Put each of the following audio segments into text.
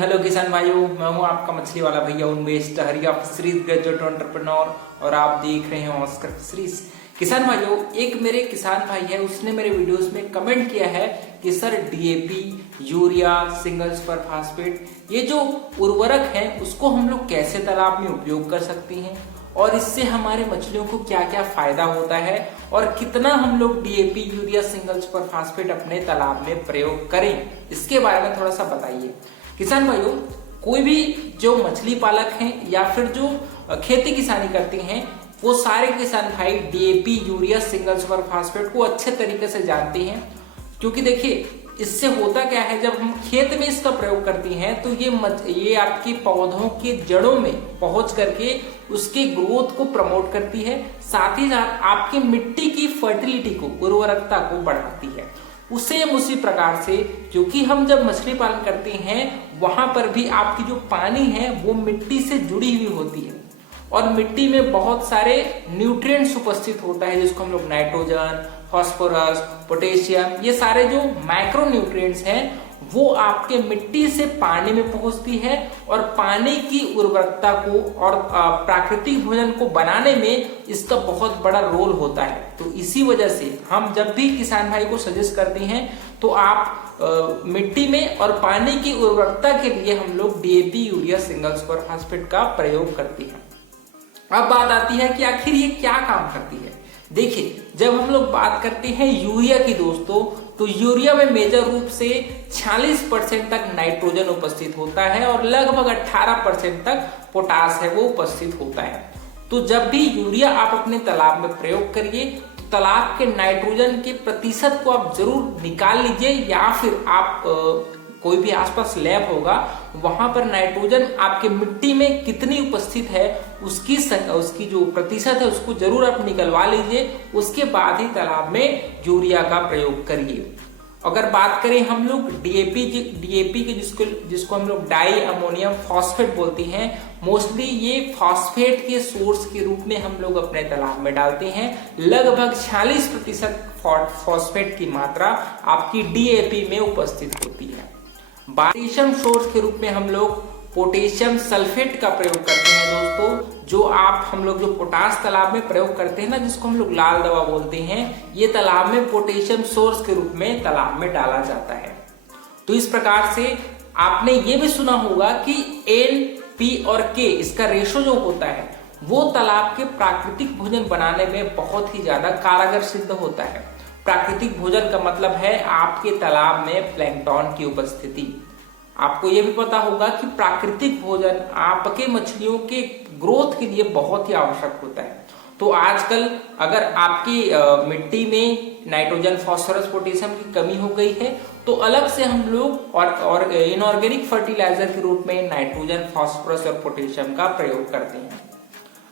Hello किसान भाइयों, मैं हूं आपका मछली वाला भैया उन्मेष टहरिया, फिशरीज ग्रेजुएट एंटरप्रेन्योर और आप देख रहे हैं ऑस्कर फिशरीज। किसान भाइयों, एक मेरे किसान भाई है, उसने मेरे वीडियोस में कमेंट किया है कि sir DAP, urea, single super phosphate, ये जो उर्वरक है उसको हम लोग कैसे तालाब में उपयोग कर सकते हैं और इससे हमारे मछलियों को क्या क्या फायदा होता है और कितना हम लोग DAP, urea, single super phosphate अपने तालाब में प्रयोग करें, इसके बारे में थोड़ा सा बताइए। किसान भाइयों, कोई भी जो मछली पालक हैं या फिर जो खेती किसानी करते हैं, वो सारे किसान भाई DAP, urea, single super phosphate को अच्छे तरीके से जानते हैं। क्योंकि देखिए, इससे होता क्या है, जब हम खेत में इसका प्रयोग करते हैं तो ये आपके पौधों के जड़ों में पहुंच करके उसके ग्रोथ को प्रमोट करती है, साथ ही साथ आपके मिट्टी की फर्टिलिटी को, उर्वरकता को बढ़ाती है। उसी प्रकार से क्योंकि हम जब मछली पालन करते हैं वहां पर भी आपकी जो पानी है वो मिट्टी से जुड़ी हुई होती है और मिट्टी में बहुत सारे न्यूट्रिएंट्स उपस्थित होता है, जिसको हम लोग नाइट्रोजन, फास्फोरस, पोटेशियम, ये सारे जो माइक्रो न्यूट्रिएंट्स हैं वो आपके मिट्टी से पानी में पहुंचती है और पानी की उर्वरकता को और प्राकृतिक भोजन को बनाने में इसका बहुत बड़ा रोल होता है। तो इसी वजह से हम जब भी किसान भाई को सजेस्ट करते हैं तो आप मिट्टी में और पानी की उर्वरकता के लिए हम लोग DAP, urea, single super phosphate का प्रयोग करते हैं। अब बात आती है कि आखिर ये क्या काम करती है। देखिए, जब हम लोग बात करते हैं यूरिया की दोस्तों, तो यूरिया में मेजर रूप से 46% तक नाइट्रोजन उपस्थित होता है और लगभग 18% तक पोटास है वो उपस्थित होता है। तो जब भी यूरिया आप अपने तालाब में प्रयोग करिए तो तालाब के नाइट्रोजन के प्रतिशत को आप जरूर निकाल लीजिए, या फिर आप कोई भी आसपास लैब होगा वहां पर नाइट्रोजन आपके मिट्टी में कितनी उपस्थित है उसकी जो प्रतिशत है उसको जरूर आप निकलवा लीजिए। उसके बाद ही तालाब में यूरिया का प्रयोग करिए। अगर बात करें हम लोग डीएपी के जिसको हम लोग डाई अमोनियम फॉस्फेट बोलते हैं, मोस्टली ये फॉस्फेट के सोर्स के रूप में हम लोग अपने तालाब में डालते हैं। लगभग 46% फॉस्फेट की मात्रा आपकी डीएपी में उपस्थित होती है। पोटेशियम सोर्स के रूप में हम लोग पोटेशियम सल्फेट का प्रयोग करते हैं दोस्तों। जो हम लोग जो पोटास तालाब में प्रयोग करते हैं ना, जिसको हम लोग लाल दवा बोलते हैं, ये तालाब में पोटेशियम सोर्स के रूप में तालाब में डाला जाता है। तो इस प्रकार से आपने ये भी सुना होगा कि एन, पी और के, इसका रेशो जो होता है वो तालाब के प्राकृतिक भोजन बनाने में बहुत ही ज्यादा कारगर सिद्ध होता है। प्राकृतिक भोजन का मतलब है आपके तालाब में प्लैंकटन की उपस्थिति। आपको यह भी पता होगा कि प्राकृतिक भोजन आपके मछलियों के ग्रोथ के लिए बहुत ही आवश्यक होता है। तो आजकल अगर आपकी मिट्टी में नाइट्रोजन, फास्फोरस, पोटेशियम की कमी हो गई है तो अलग से हम लोग और इनऑर्गेनिक फर्टिलाइजर के रूप में नाइट्रोजन, फास्फोरस और पोटेशियम का प्रयोग करते हैं।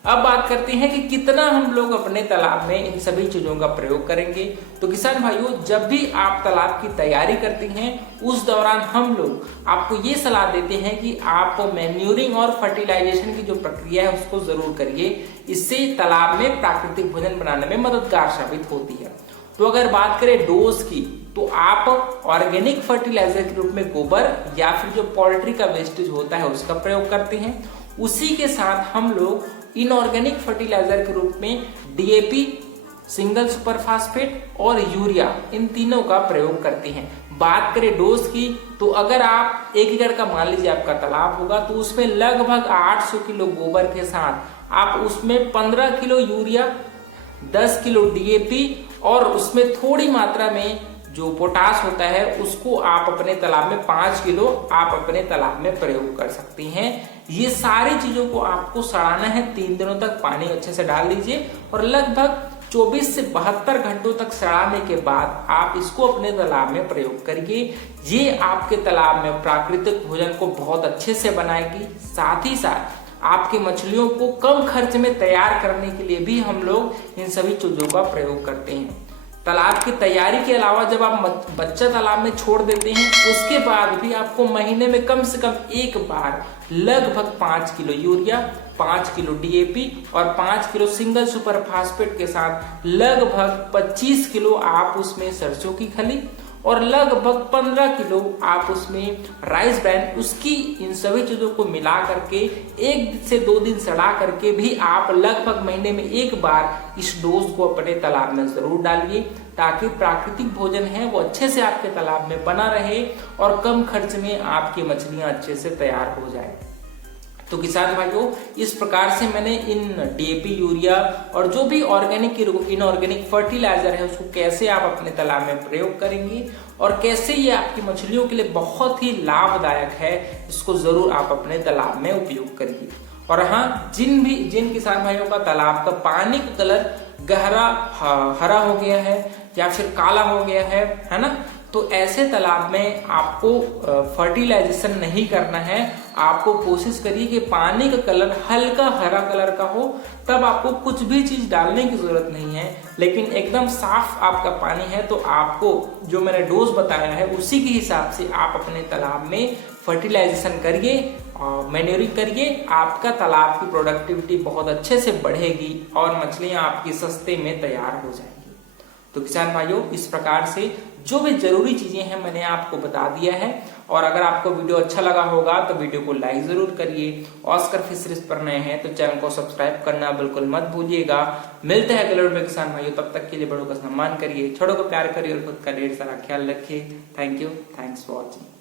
अब बात करते हैं कि कितना हम लोग अपने तालाब में इन सभी चीजों का प्रयोग करेंगे। तो किसान भाइयों, जब भी आप तालाब की तैयारी करते हैं उस दौरान हम लोग आपको ये सलाह देते हैं कि आप मैन्यूरिंग और फर्टिलाइजेशन की जो प्रक्रिया है उसको जरूर करिए। इससे तालाब में प्राकृतिक भोजन बनाने में मददगार साबित होती है। तो अगर बात करें डोज की, तो आप ऑर्गेनिक फर्टिलाइजर के रूप में गोबर या फिर जो पोल्ट्री का वेस्टेज होता है उसका प्रयोग करते हैं। उसी के साथ हम लोग इनऑर्गेनिक फर्टिलाइजर के रूप में डीएपी, सिंगल सुपर फास्फेट और यूरिया, इन तीनों का प्रयोग करते हैं। बात करें डोज की, तो अगर आप 1 एकड़ का मान लीजिए आपका तालाब होगा तो उसमें लगभग 800 किलो गोबर के साथ आप उसमें 15 किलो यूरिया, 10 किलो डीएपी और उसमें थोड़ी मात्रा में जो पोटास होता है उसको आप अपने तालाब में 5 किलो आप अपने तालाब में प्रयोग कर सकते हैं। ये सारी चीजों को आपको सड़ाना है, 3 दिनों तक पानी अच्छे से डाल दीजिए और लगभग 24 से 72 घंटों तक सड़ाने के बाद आप इसको अपने तालाब में प्रयोग करिए। ये आपके तालाब में प्राकृतिक भोजन को बहुत अच्छे से बनाएगी। साथ ही साथ आपके मछलियों को कम खर्च में तैयार करने के लिए भी हम लोग इन सभी चीजों का प्रयोग करते हैं। तालाब की तैयारी के अलावा जब आप बच्चा तालाब में छोड़ देते हैं उसके बाद भी आपको महीने में कम से कम एक बार लगभग 5 किलो यूरिया, 5 किलो डीएपी और 5 किलो सिंगल सुपर फास्फेट के साथ लगभग 25 किलो आप उसमें सरसों की खली और लगभग 15 किलो आप उसमें राइस ब्रान, उसकी इन सभी चीजों को मिला करके 1 से 2 दिन सड़ा करके भी आप लगभग महीने में एक बार इस डोज को अपने तालाब में जरूर डालिए, ताकि प्राकृतिक भोजन है वो अच्छे से आपके तालाब में बना रहे और कम खर्च में आपकी मछलियां अच्छे से तैयार हो जाए। तो किसान भाइयों, इस प्रकार से मैंने इन डीएपी, यूरिया और जो भी ऑर्गेनिक इनऑर्गेनिक फर्टिलाइजर है उसको कैसे आप अपने तालाब में प्रयोग करेंगे और कैसे ये आपकी मछलियों के लिए बहुत ही लाभदायक है, इसको जरूर आप अपने तालाब में उपयोग करिए। और हाँ, जिन किसान भाइयों का तालाब का पानी का कलर गहरा हरा हो गया है या फिर काला हो गया है ना, तो ऐसे तालाब में आपको फर्टिलाइजेशन नहीं करना है। आपको कोशिश करिए कि पानी का कलर हल्का हरा कलर का हो, तब आपको कुछ भी चीज डालने की जरूरत नहीं है। लेकिन एकदम साफ आपका पानी है तो आपको जो मैंने डोज बताया है उसी के हिसाब से आप अपने तालाब में फर्टिलाइजेशन करिए और मैन्योरिंग करिए। आपका तालाब की प्रोडक्टिविटी बहुत अच्छे से बढ़ेगी और मछलियां आपकी सस्ते में तैयार हो जाएंगी। तो किसान भाइयों, इस प्रकार से जो भी जरूरी चीजें हैं मैंने आपको बता दिया है। और अगर आपको वीडियो अच्छा लगा होगा तो वीडियो को लाइक जरूर करिए। ऑस्कर फिशरीज पर नए हैं तो चैनल को सब्सक्राइब करना बिल्कुल मत भूलिएगा। मिलते हैं अगले वीडियो में किसान भाइयों, तब तक के लिए बड़ों का सम्मान करिए, छोटों को प्यार करिए और खुद का ढेर सारा ख्याल रखिए। Thank you, thanks for watching.